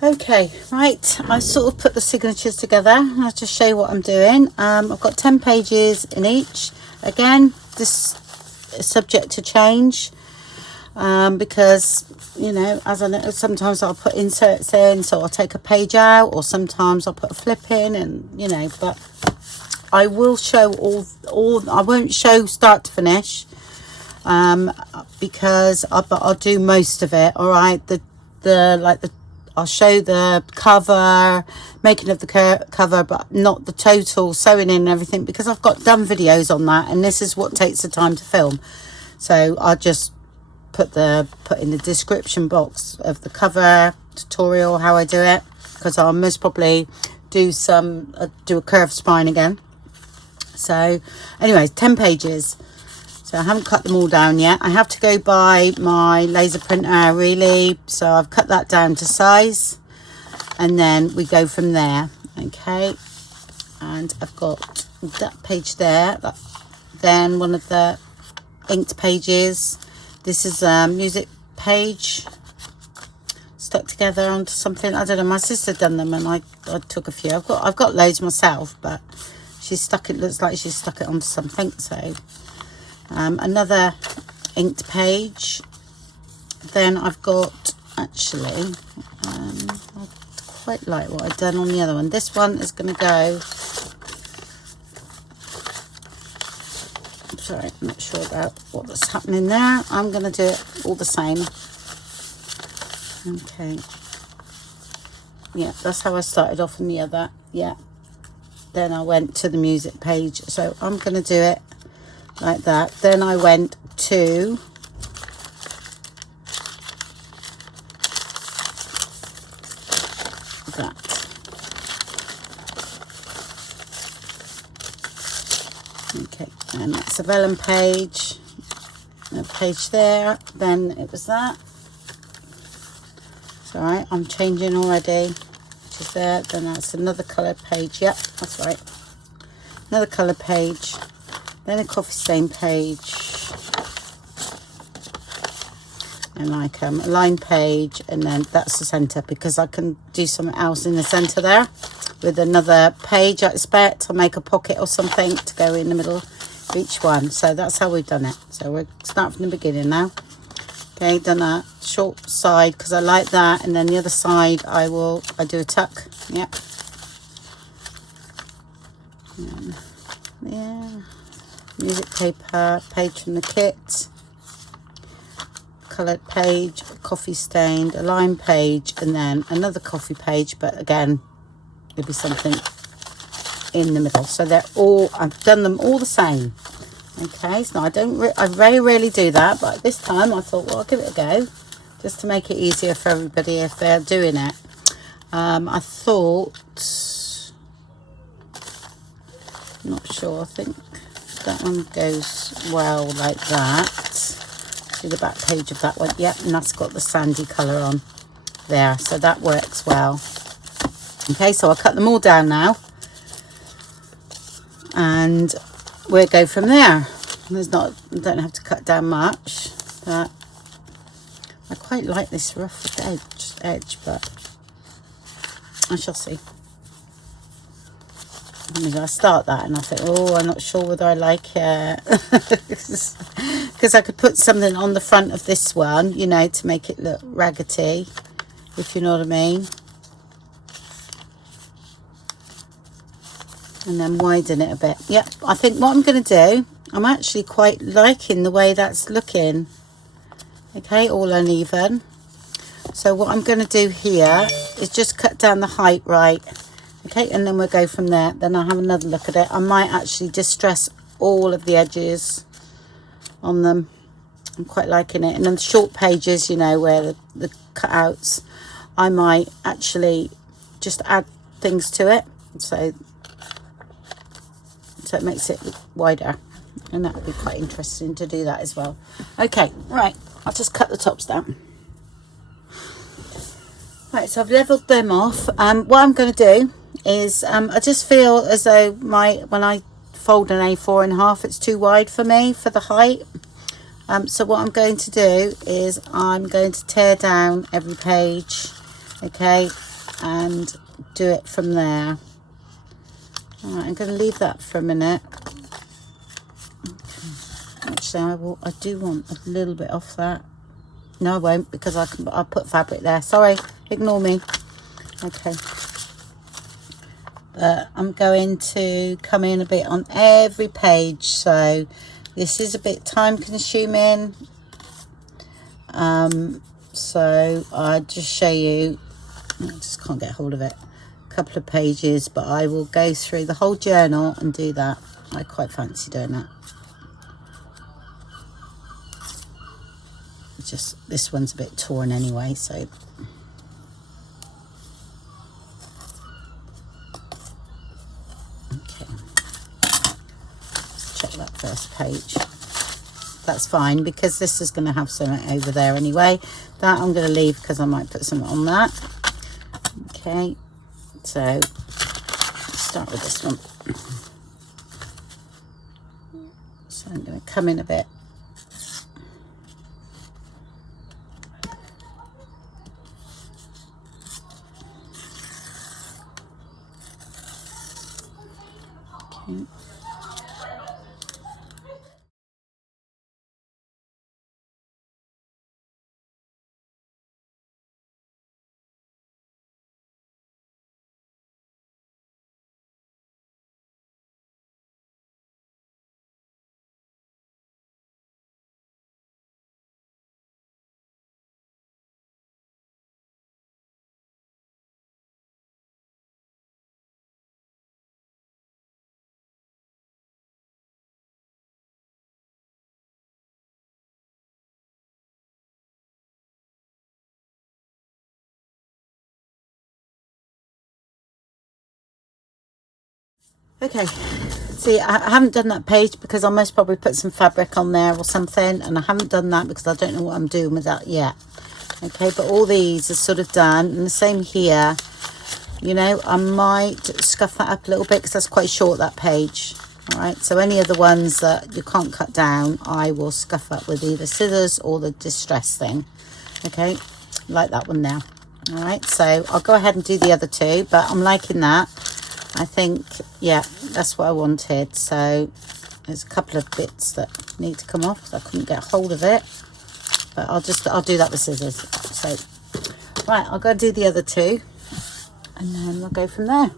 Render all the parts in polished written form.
Okay, right, I sort of put the signatures together. I'll just show you what I'm doing. I've got 10 pages in each. Again, this is subject to change, because, you know, as I know, sometimes I'll put inserts in, so I'll take a page out, or sometimes I'll put a flip in, and, you know, but I will show all I won't show start to finish, because I'll do most of it. All right, I'll show the cover, making of the cover, but not the total sewing in and everything, because I've got done videos on that, and this is what takes the time to film. So I'll just put in the description box of the cover tutorial how I do it, because I'll most probably do a curved spine again. So anyways, 10 pages. So I haven't cut them all down yet. I have to go by my laser printer, really. So I've cut that down to size, and then we go from there. Okay. And I've got that page there. Then one of the inked pages. This is a music page stuck together onto something. I don't know. My sister done them, and I took a few. I've got loads myself, but she's stuck it. Looks like she's stuck it onto something. So. Another inked page. Then I've got, actually, I quite like what I've done on the other one. This one is going to go, sorry, I'm not sure about what's happening there. I'm going to do it all the same. Okay. Yeah, that's how I started off on the other. Yeah. Then I went to the music page. So I'm going to do it like that. Then I went to that. Okay, and that's a vellum page, a page there. Then it was that. It's all right, I'm changing already, which is there. Then that's another coloured page. Yep, that's right, another coloured page. Then a coffee stain page, and like a line page, and then that's the centre, because I can do something else in the centre there with another page. I expect I'll make a pocket or something to go in the middle of each one. So that's how we've done it. So we'll start from the beginning now. Okay, done that short side because I like that, and then the other side I do a tuck. Yep. Yeah. Music paper, page from the kit, coloured page, coffee stained, a line page, and then another coffee page, but again, there'll be something in the middle. So they're all, I've done them all the same. Okay, so I very rarely do that, but this time I thought, well, I'll give it a go, just to make it easier for everybody if they're doing it. I thought, not sure, I think that one goes well like that. See the back page of that one. Yep, and that's got the sandy colour on there, so that works well. Okay, so I'll cut them all down now, and we'll go from there. I don't have to cut down much, but I quite like this rough edge, but I shall see. I start that and I think, oh, I'm not sure whether I like it, because I could put something on the front of this one, you know, to make it look raggedy, if you know what I mean, and then widen it a bit. Yep, I think what I'm going to do, I'm actually quite liking the way that's looking. Okay, all uneven. So what I'm going to do here is just cut down the height right. Okay, and then we'll go from there. Then I'll have another look at it. I might actually distress all of the edges on them. I'm quite liking it. And then the short pages, you know, where the cutouts, I might actually just add things to it. So it makes it wider. And that would be quite interesting to do that as well. Okay, right. I'll just cut the tops down. Right, so I've levelled them off. What I'm going to do is I just feel as though when I fold an A4 in half, it's too wide for me for the height. So what I'm going to do is I'm going to tear down every page, okay, and do it from there. All right, I'm going to leave that for a minute. Okay. Actually, I do want a little bit off that. No, I won't, because I'll put fabric there. Sorry, ignore me. Okay. I'm going to come in a bit on every page, so this is a bit time consuming. So I'll just show you. I just can't get hold of it. A couple of pages, but I will go through the whole journal and do that. I quite fancy doing that. It's just this one's a bit torn anyway, so okay. Let's check that first page. That's fine, because this is going to have something over there anyway. That I'm going to leave because I might put something on that. Okay, so let's start with this one. So I'm going to come in a bit. Okay. Okay, see, I haven't done that page because I most probably put some fabric on there or something, and I haven't done that because I don't know what I'm doing with that yet. Okay, but all these are sort of done, and the same here. You know, I might scuff that up a little bit because that's quite short, that page. All right, so any of the ones that you can't cut down, I will scuff up with either scissors or the distress thing. Okay, like that one now. All right, so I'll go ahead and do the other two, but I'm liking that. I think, yeah, that's what I wanted. So there's a couple of bits that need to come off, so I couldn't get hold of it, but I'll do that with scissors. So right, I'll go do the other two, and then we'll go from there.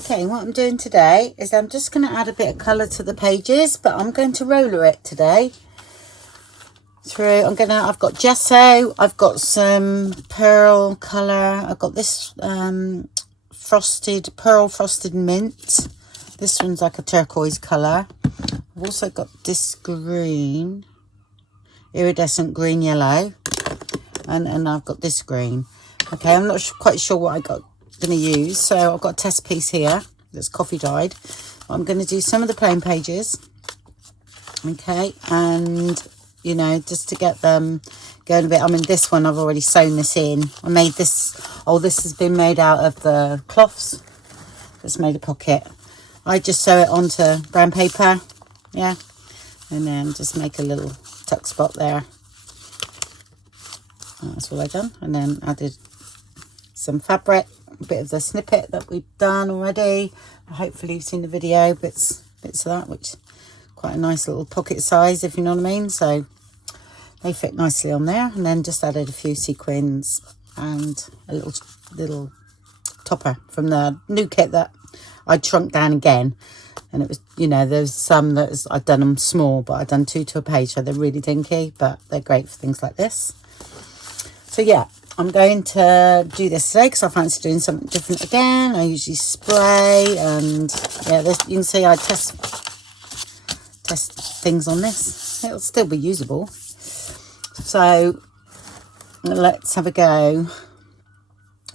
Okay, what I'm doing today is I'm just going to add a bit of colour to the pages, but I'm going to roller it today through. I've got gesso, I've got some pearl colour, I've got this pearl frosted mint. This one's like a turquoise colour. I've also got this green, iridescent green yellow, and I've got this green. Okay, I'm not quite sure what I'm going to use, so I've got a test piece here that's coffee dyed. I'm going to do some of the plain pages, okay, and you know, just to get them going a bit. I mean, this one I've already sewn this in. I made this. Oh, this has been made out of the cloths. It's made a pocket. I just sew it onto brown paper, yeah, and then just make a little tuck spot there. And that's all I've done, and then added some fabric, a bit of the snippet that we've done already. Hopefully you've seen the video, bits of that, which is quite a nice little pocket size, if you know what I mean. So they fit nicely on there, and then just added a few sequins and a little topper from the new kit that I shrunk down again. And it was, you know, there's some that I've done them small, but I've done 2 to a page, so they're really dinky, but they're great for things like this. So yeah, I'm going to do this today because I fancy doing something different again. I usually spray, and yeah, this, you can see I test things on this. It'll still be usable. So let's have a go.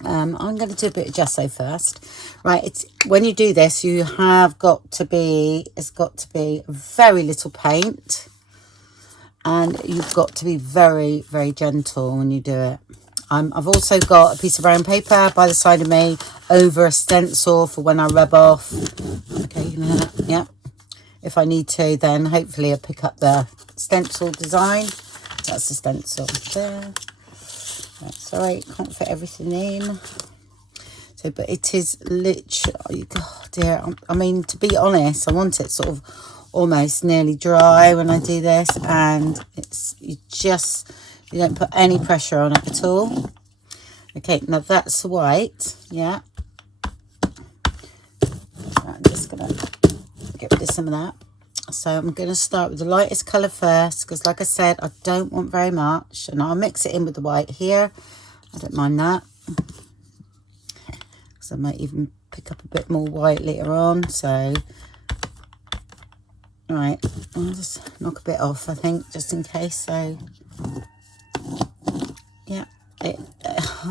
I'm going to do a bit of gesso first. Right, it's when you do this, you have got to be, it's got to be very little paint, and you've got to be very, very gentle when you do it. I've also got a piece of brown paper by the side of me over a stencil for when I rub off. Okay, you can hear that? Yeah. If I need to, then hopefully I'll pick up the stencil design. That's the stencil there. Right, sorry, can't fit everything in. So, but it is literally, oh dear, I mean, to be honest, I want it sort of almost nearly dry when I do this, and it's, you don't put any pressure on it at all. Okay, now that's white, yeah. Right, I'm just gonna get rid of some of that. So I'm going to start with the lightest colour first, because like I said, I don't want very much, and I'll mix it in with the white here. I don't mind that, because I might even pick up a bit more white later on. So, right, I'll just knock a bit off, I think, just in case. So, yeah, I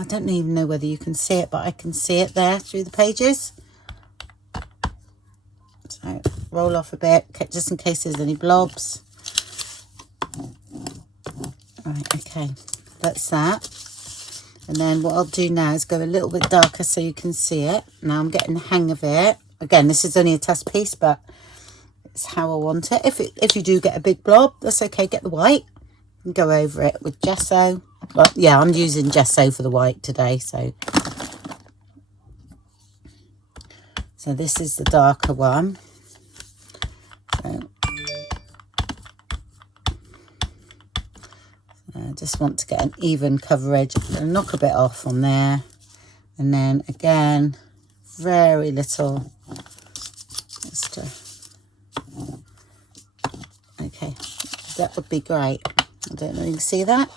don't even know whether you can see it, but I can see it there through the pages. So, roll off a bit, just in case there's any blobs. Right, okay, that's that. And then what I'll do now is go a little bit darker so you can see it. Now I'm getting the hang of it. Again, this is only a test piece, but it's how I want it. If you do get a big blob, that's okay. Get the white and go over it with gesso. Well, yeah, I'm using gesso for the white today. So this is the darker one. So I just want to get an even coverage. I'm going to knock a bit off on there, and then again, very little. Just okay, that would be great. I don't know if you can see that.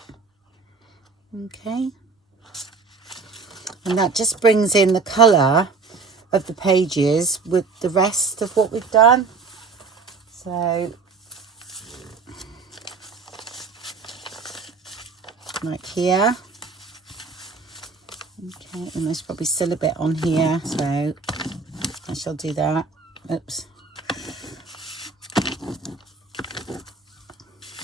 Okay, and that just brings in the colour of the pages with the rest of what we've done. So, like here. Okay, and there's probably still a bit on here, so I shall do that. Oops.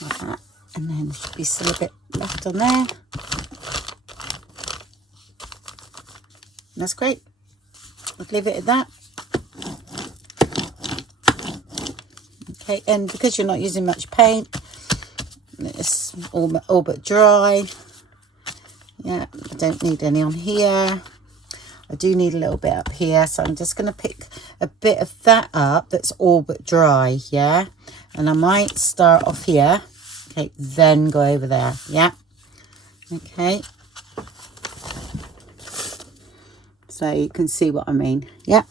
Like that. And then there should be still a bit left on there. That's great. I'll leave it at that. Okay, and because you're not using much paint, it's all but dry. Yeah, I don't need any on here. I do need a little bit up here, so I'm just going to pick a bit of that up that's all but dry, yeah? And I might start off here, okay, then go over there, yeah? Okay. So you can see what I mean, yeah?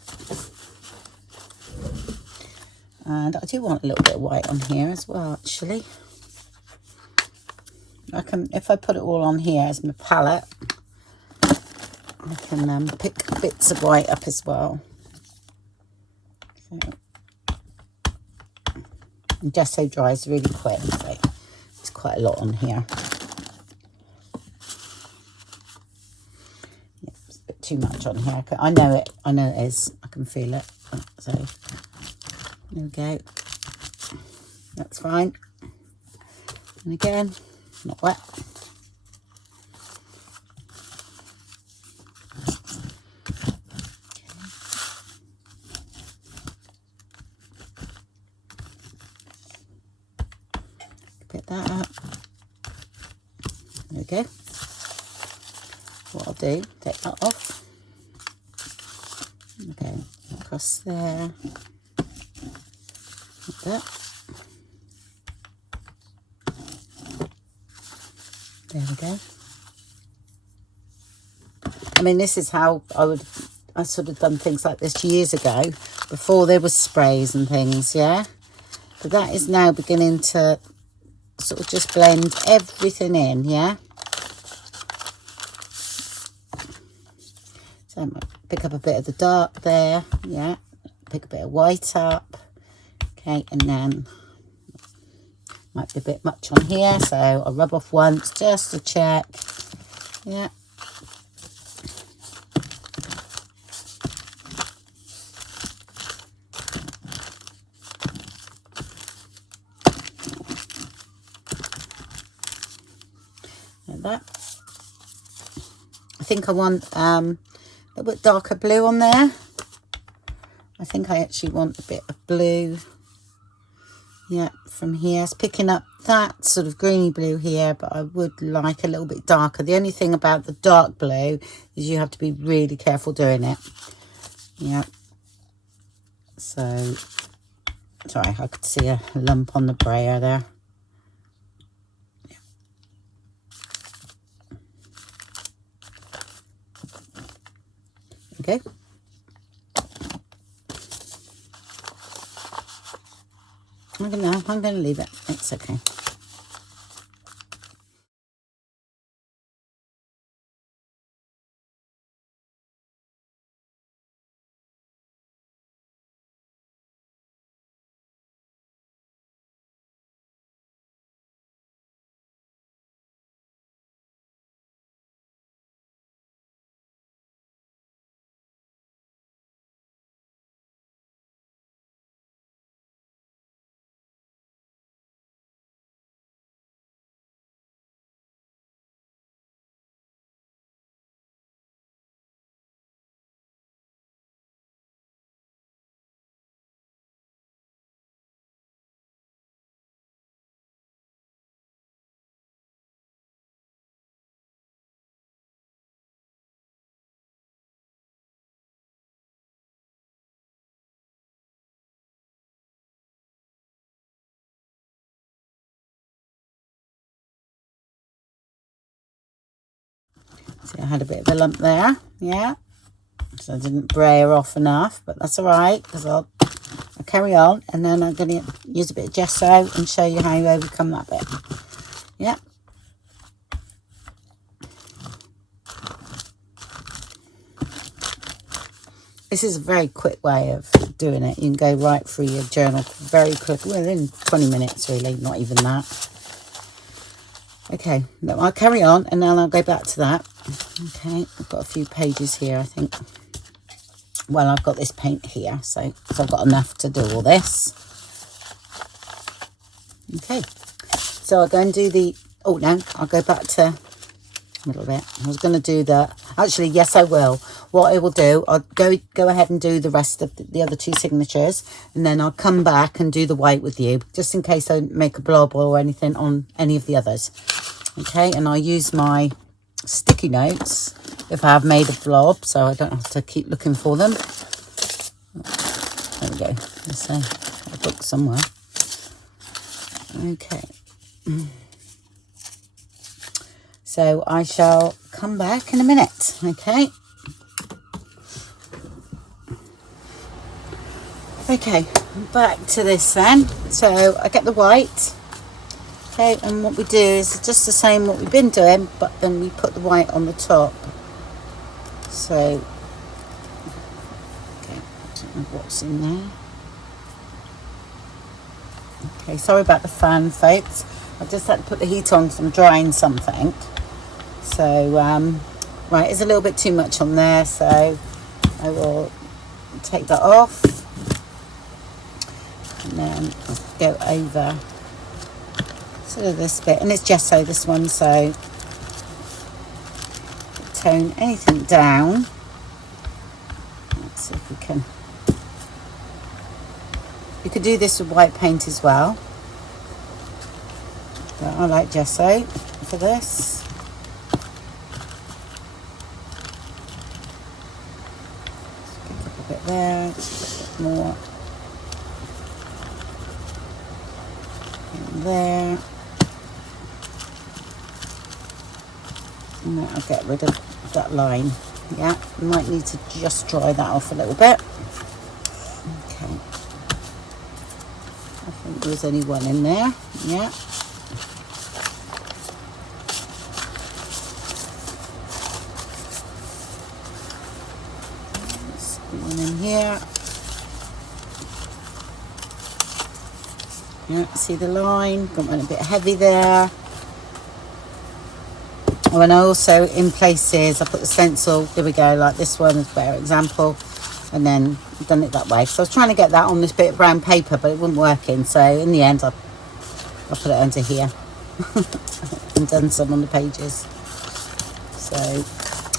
And I do want a little bit of white on here as well, actually. I can, if I put it all on here as my palette, I can pick bits of white up as well. So, and gesso dries really quick, so it's quite a lot on here. Yeah, it's a bit too much on here. I know it is. I can feel it. So there we go. That's fine. And again, not wet. Pick that up. There we go. What I'll do, take that off. Okay, across there. Like that. There we go. I mean, this is how I sort of done things like this years ago, before there was sprays and things, yeah? But that is now beginning to sort of just blend everything in, yeah? So I might pick up a bit of the dark there, yeah? Pick a bit of white up, okay? And then might be a bit much on here, so I'll rub off once just to check, yeah? Like that. I think I want a little bit darker blue on there. I think I actually want a bit of blue, yeah, from here. It's picking up that sort of greeny blue here, but I would like a little bit darker. The only thing about the dark blue is you have to be really careful doing it. Yeah. So, sorry, I could see a lump on the brayer there. Yeah. Okay. I'm gonna leave it. It's okay. See, I had a bit of a lump there. Yeah. So I didn't brayer off enough, but that's all right, because I'll carry on, and then I'm going to use a bit of gesso and show you how you overcome that bit. Yeah. This is a very quick way of doing it. You can go right through your journal very quickly, within 20 minutes really, not even that. Okay, I'll carry on and then I'll go back to that. Okay, I've got a few pages here, I think. Well, I've got this paint here, so I've got enough to do all this. Okay, so I'll go and do the, oh no, I'll go back to a little bit. I was going to do the, actually, yes, I will. What I will do, I'll go ahead and do the rest of the other two signatures, and then I'll come back and do the white with you, just in case I make a blob or anything on any of the others. Okay, and I'll use my sticky notes if I have made a blob, so I don't have to keep looking for them. There we go. Let's say a book somewhere. Okay. So I shall come back in a minute. Okay. Okay, back to this then. So I get the white. Okay, and what we do is just the same what we've been doing, but then we put the white on the top. So, okay, I don't know what's in there. Okay, sorry about the fan, folks. I just had to put the heat on because I'm drying something. So, right, it's a little bit too much on there, so I will take that off. And then I'll go over sort of this bit, and it's gesso, this one, so tone anything down. Let's see if we can. You could do this with white paint as well, but I like gesso for this. Just a bit there, just a bit more. And there. And I'll get rid of that line. Yeah, might need to just dry that off a little bit. Okay. I think there's only one in there. Yeah. There's one in here. Yeah, see the line? Got one a bit heavy there. Oh, and I also, in places, I put the stencil, there we go, like this one is a better example, and then I've done it that way. So I was trying to get that on this bit of brown paper, but it wasn't working, so in the end I put it under here and done some on the pages. So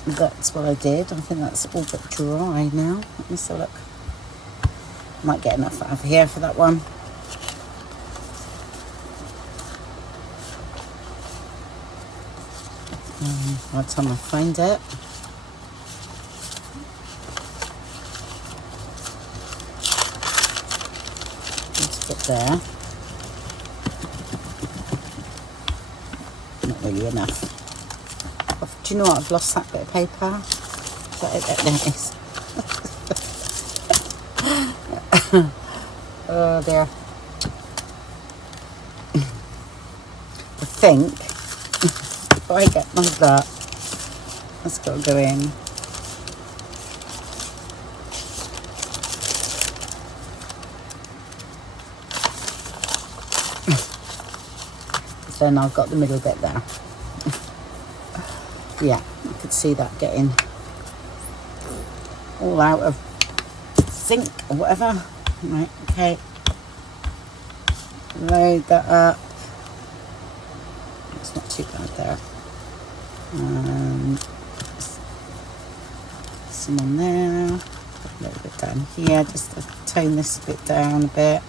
that's what I did. I think that's all but dry now. Let me see, look. Might get enough out of here for that one. By the time I find it. Just get there. Not really enough. Do you know what? I've lost that bit of paper. Is that it? There it is. Oh dear. I think if I get like that, that's got to go in. Then I've got the middle bit there. Yeah, I could see that getting all out of sync or whatever. Right, okay. Load that up. It's not too bad there. Some on there. A little bit down here, just to tone this bit down a bit.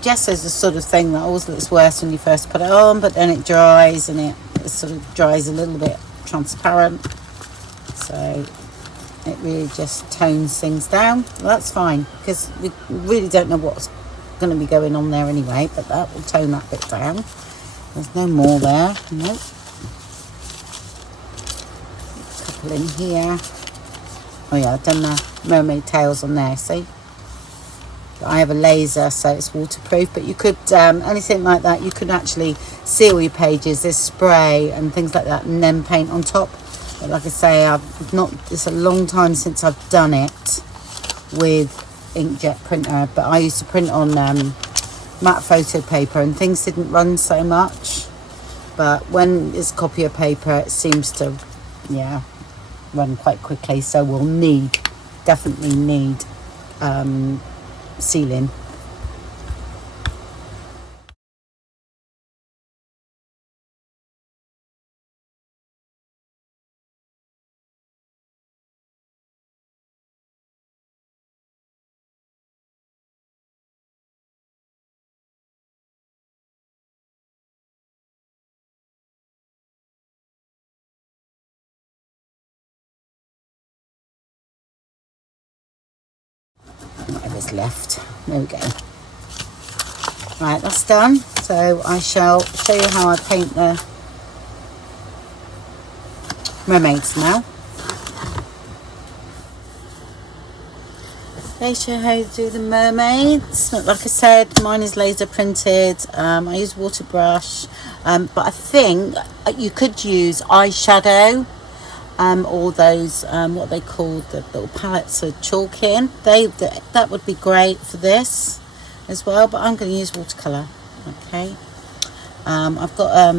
Gesso's the sort of thing that always looks worse when you first put it on, but then it dries and it sort of dries a little bit transparent. So it really just tones things down. Well, that's fine, because we really don't know what's going to be going on there anyway, but that will tone that bit down. There's no more there. Nope. A couple in here. Oh yeah, I've done the mermaid tails on there, see? I have a laser, so it's waterproof, but you could, anything like that, you could actually seal your pages. There's spray and things like that, and then paint on top. But like I say, it's a long time since I've done it with inkjet printer, but I used to print on matte photo paper, and things didn't run so much. But when it's copier paper, it seems to, yeah, run quite quickly. So we'll definitely need sealing. Whatever's left. There we go. Right, that's done. So I shall show you how I paint the mermaids now. They show how to do the mermaids. Like I said, mine is laser printed. I use water brush, but I think you could use eyeshadow, or those what they call the little palettes of chalk in. That would be great for this as well. But I'm going to use watercolor. Okay. I've got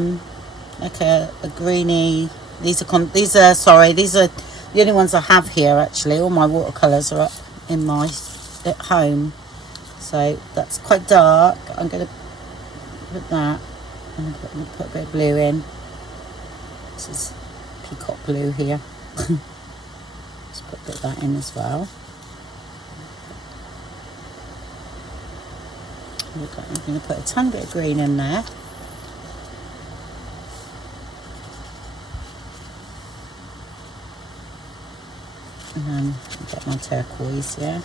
like a greeny. These are the only ones I have here actually. All my watercolors are up in my at home, so that's quite dark. I'm going to put that. I'm going to put a bit of blue in. This is peacock blue here. Just put a bit of that in as well. I'm going to put a tiny bit of green in there. And then get my turquoise, yeah.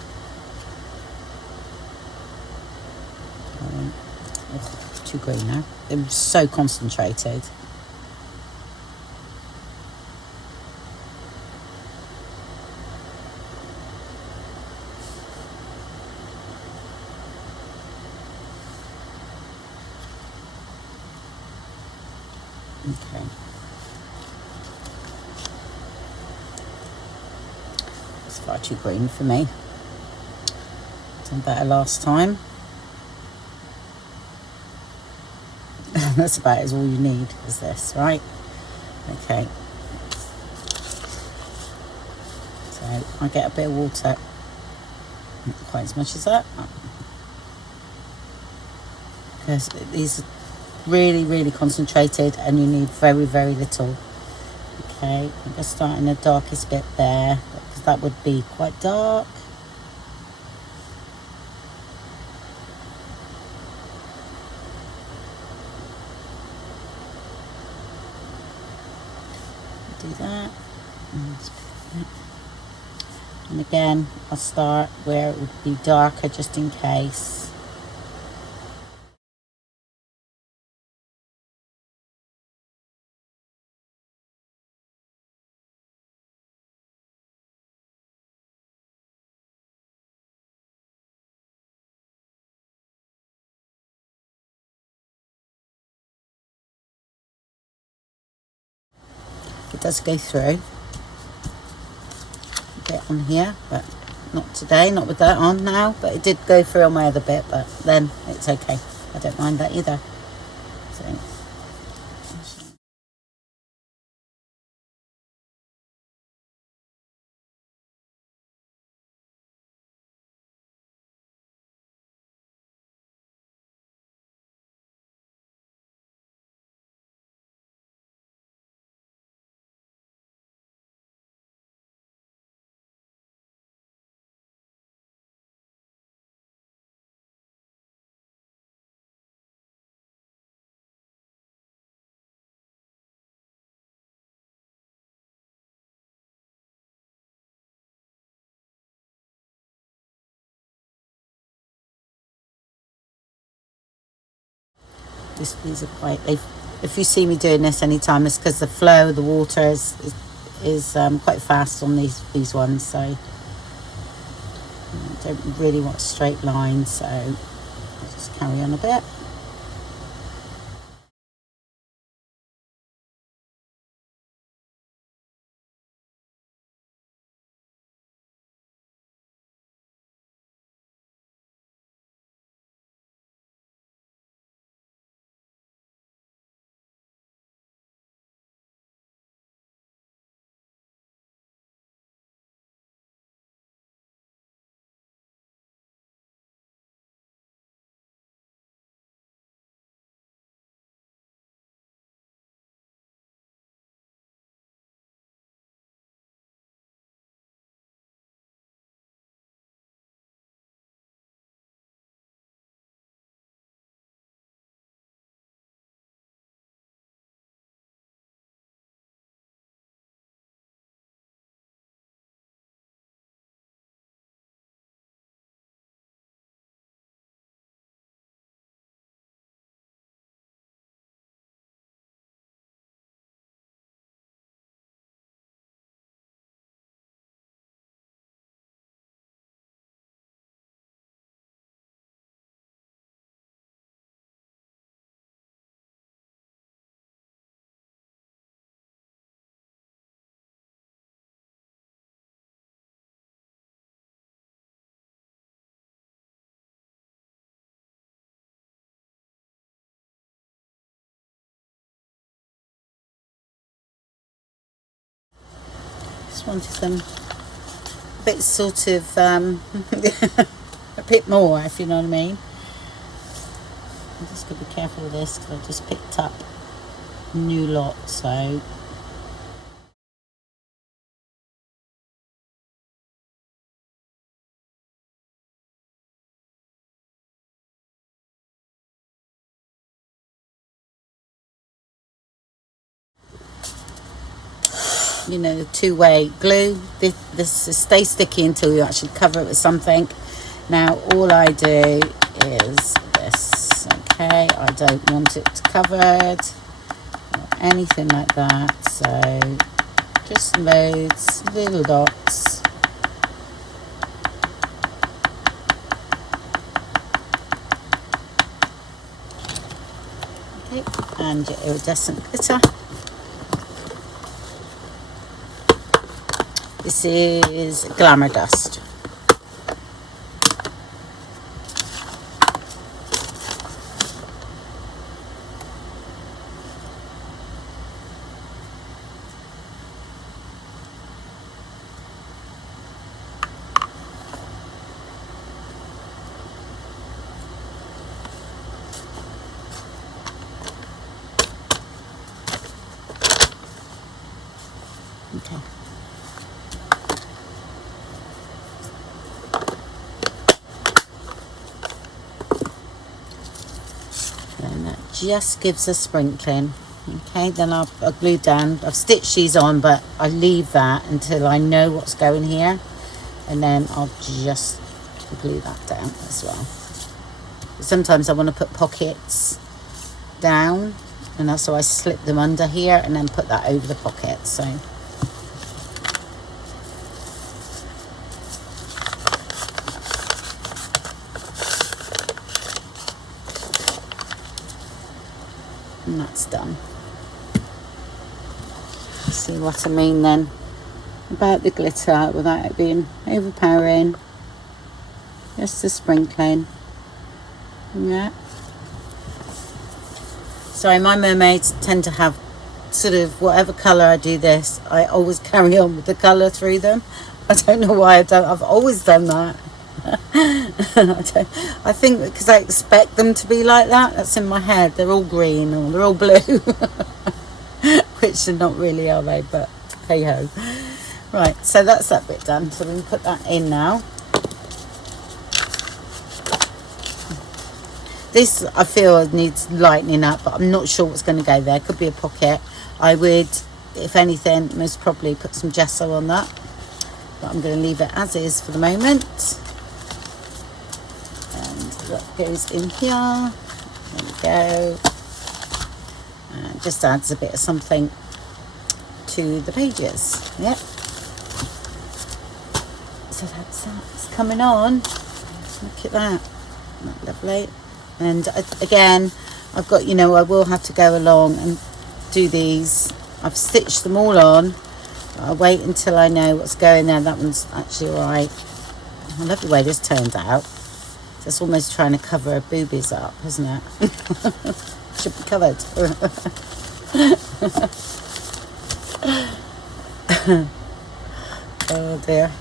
Too green now. They're so concentrated. Okay. It's far too green for me. Done better last time. That's about as all you need is this, right? Okay. So I get a bit of water. Not quite as much as that. Because these are really, really concentrated and you need very, very little. Okay, I'm going to start in the darkest bit there, because that would be quite dark. do that. And again, I'll start where it would be darker just in case. It does go through a bit on here, but not today, not with that on now, but it did go through on my other bit, but then it's okay. I don't mind that either. So these are quite, if you see me doing this anytime, it's because the flow of the water is quite fast on these ones, so I don't really want a straight line, so I'll just carry on a bit. Just wanted them a bit sort of a bit more, if you know what I mean. I'm just going to be careful with this because I just picked up a new lot, so you know, the two-way glue. This stays sticky until you actually cover it with something. Now all I do is this, okay? I don't want it covered or anything like that, so just loads, little dots. Okay, and your iridescent glitter. This is Glamour Dust. Okay. And that just gives a sprinkling. Okay, then I'll glue down. I've stitched these on, but I leave that until I know what's going here, and then I'll just glue that down as well. Sometimes I want to put pockets down, and also I slip them under here and then put that over the pocket. So and that's done. See what I mean then about the glitter without it being overpowering, just the sprinkling. Yeah. Sorry, my mermaids tend to have sort of whatever colour I do this, I always carry on with the colour through them. I don't know why I don't. I've always done that. I think because I expect them to be like that. That's in my head. They're all green or they're all blue. Which they're not really, are they? But hey ho. Right, so that's that bit done. So we can put that in now. This I feel needs lightening up, but I'm not sure what's going to go there. Could be a pocket. I would, if anything, most probably put some gesso on that. But I'm going to leave it as is for the moment. And that goes in here. There we go. And just adds a bit of something to the pages. Yep. So that's that. It's coming on. Look at that. Isn't that lovely? And again, I've got, you know, I will have to go along and do these. I've stitched them all on. I'll wait until I know what's going there. That one's actually all right. I love the way this turned out. It's almost trying to cover her boobies up, isn't it? Should be covered. Oh dear.